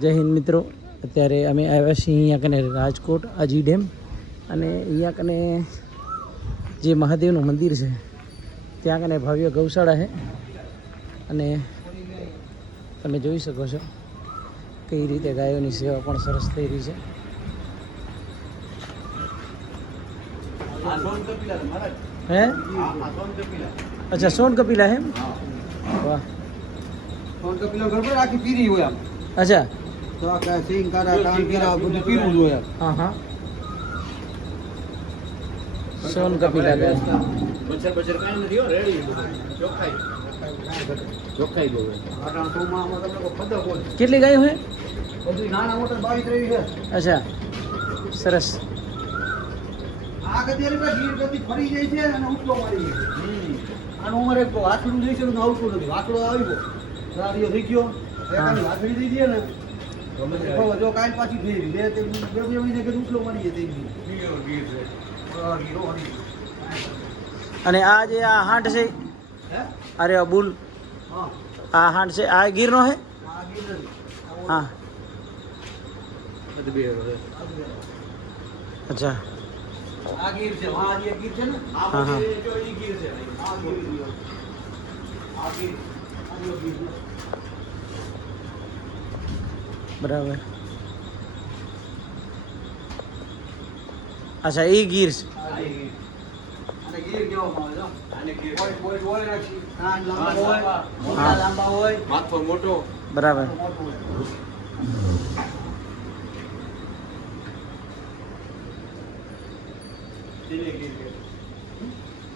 જય હિન્દ મિત્રો. અત્યારે અમે આવ્યા છીએ અહીંયા કને રાજકોટ આજી ડેમ. અને અહીંયા કને જે મહાદેવનું મંદિર છે ત્યાં કને ભવ્ય ગૌશાળા છે. અને તમે જોઈ શકો છો કઈ રીતે ગાયોની સેવા પણ સરસ થઈ રહી છે. હે? અચ્છા સોન કપિલા હે. વાહ. ફોન તો પેલો આખી પીરી હોય આમ. અચ્છા. બધું હા હા સોન બચર બચર નથી હો રેડી બહુ તમને હોય કેટલી ગાયો હે? બધું નાના મોટા બાવીસ ત્રેવીસ છે. અચ્છા. સરસ. આ એટલે ગીર ગતિ ફરી જાય છે અને ઉપલો મારી જાય આનું ઉંમર એક વાછડું જઈ છે આવતું નથી. વાછડો આવી ગયો. રાડીઓ થઈ ગયો. એકાની વાછડી થઈ ગઈ ને. જો પાછી ફેરી બે તે બે બે મહિને કે. અને આ જે આ હાંટ છે અરે અબુલ આ હાંટ છે આ ગીરનો હે? હા. અચ્છા. આ ગીર છે હા આ ગીર છે ને? હા હા. જો ઈ ગીર છે. આ ગીર આ આ ગીર બરાબર. અચ્છા એ ગીર છે. બરાબર.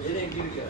એને ગીર કે